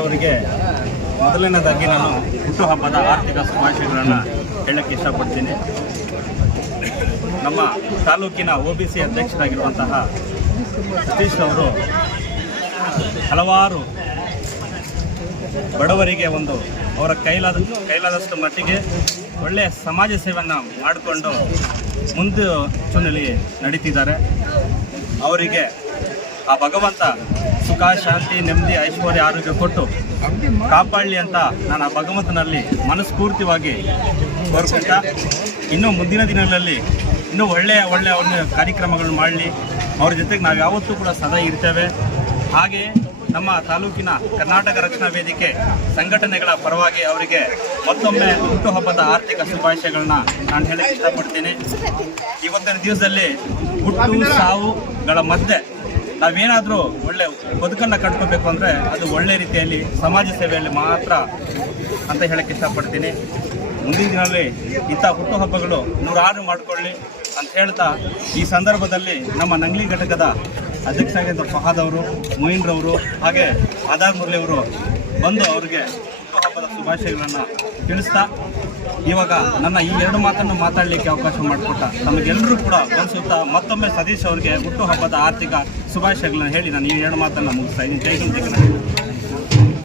ಅವರಿಗೆ ಮೊದಲನೇದಾಗಿ ನಾನು ಹುಟ್ಟುಹಬ್ಬದ ಆರ್ಥಿಕ ಶುಭಾಶಯಗಳನ್ನು ಹೇಳಕ್ಕೆ ಇಷ್ಟಪಡ್ತೀನಿ. ನಮ್ಮ ತಾಲೂಕಿನ ಒ ಬಿ ಸಿ ಅಧ್ಯಕ್ಷರಾಗಿರುವಂತಹ ಸತೀಶ್ ಅವರು ಹಲವಾರು ಬಡವರಿಗೆ ಒಂದು ಅವರ ಕೈಲಾದ ಕೈಲಾದಷ್ಟು ಮಟ್ಟಿಗೆ ಒಳ್ಳೆಯ ಸಮಾಜ ಸೇವೆಯನ್ನು ಮಾಡಿಕೊಂಡು ಮುಂದೆ ಚುನಲ್ಲಿ ನಡೀತಿದ್ದಾರೆ ಅವರಿಗೆ ಆ ಭಗವಂತ ಸುಖ, ಶಾಂತಿ, ನೆಮ್ಮದಿ, ಐಶ್ವರ್ಯ, ಆರೋಗ್ಯ ಕೊಟ್ಟು ಕಾಪಾಡಲಿ ಅಂತ ನಾನು ಆ ಭಗವಂತನಲ್ಲಿ ಮನಸ್ಫೂರ್ತಿವಾಗಿ ಕೋರ್ಕೊಂತ ಇನ್ನೂ ಮುಂದಿನ ದಿನಗಳಲ್ಲಿ ಇನ್ನೂ ಒಳ್ಳೆಯ ಒಳ್ಳೆಯ ಒಂದು ಕಾರ್ಯಕ್ರಮಗಳನ್ನು ಮಾಡಲಿ. ಅವ್ರ ಜೊತೆಗೆ ನಾವು ಯಾವತ್ತೂ ಕೂಡ ಸದಾ ಇರ್ತೇವೆ. ಹಾಗೆ ನಮ್ಮ ತಾಲೂಕಿನ ಕರ್ನಾಟಕ ರಕ್ಷಣಾ ವೇದಿಕೆ ಸಂಘಟನೆಗಳ ಪರವಾಗಿ ಅವರಿಗೆ ಮತ್ತೊಮ್ಮೆ ಹುಟ್ಟುಹಬ್ಬದ ಆರ್ಥಿಕ ಶುಭಾಶಯಗಳನ್ನ ನಾನು ಹೇಳಕ್ಕೆ ಇಷ್ಟಪಡ್ತೀನಿ. ಇವತ್ತಿನ ದಿವಸದಲ್ಲಿ ಹುಟ್ಟು ಸಾವುಗಳ ಮಧ್ಯೆ ನಾವೇನಾದರೂ ಒಳ್ಳೆ ಬದುಕನ್ನು ಕಟ್ಕೋಬೇಕು ಅಂದರೆ ಅದು ಒಳ್ಳೆ ರೀತಿಯಲ್ಲಿ ಸಮಾಜ ಸೇವೆಯಲ್ಲಿ ಮಾತ್ರ ಅಂತ ಹೇಳಕ್ಕೆ ಇಷ್ಟಪಡ್ತೀನಿ. ಮುಂದಿನ ದಿನದಲ್ಲಿ ಇಂಥ ಹುಟ್ಟುಹಬ್ಬಗಳು ನೂರಾರು ಮಾಡಿಕೊಳ್ಳಿ ಅಂತ ಹೇಳ್ತಾ ಈ ಸಂದರ್ಭದಲ್ಲಿ ನಮ್ಮ ನಂಗ್ಲಿ ಘಟಕದ ಅಧ್ಯಕ್ಷರಾಗಿದ್ದ ಫಹಾದ್ ಅವರು, ಮೊಯಿನ್ರವರು ಹಾಗೆ ಆಧಾರ್ ಮುರಳಿ ಅವರು ಬಂದು ಅವರಿಗೆ ಹುಟ್ಟುಹಬ್ಬದ ಶುಭಾಶಯಗಳನ್ನು ತಿಳಿಸ್ತಾ, ಇವಾಗ ನನ್ನ ಈ ಎರಡು ಮಾತನ್ನು ಮಾತಾಡಲಿಕ್ಕೆ ಅವಕಾಶ ಮಾಡಿಕೊಟ್ಟ ನಮಗೆಲ್ಲರೂ ಕೂಡ ಅನಿಸುತ್ತಾ ಮತ್ತೊಮ್ಮೆ ಸತೀಶ್ ಅವರಿಗೆ ಹುಟ್ಟುಹಬ್ಬದ ಆರ್ಥಿಕ ಶುಭಾಶಯಗಳನ್ನು ಹೇಳಿ ನಾನು ಈ ಎರಡು ಮಾತನ್ನು ಮುಗಿಸ್ತಾ ಇದ್ದೀನಿ ಜೈ.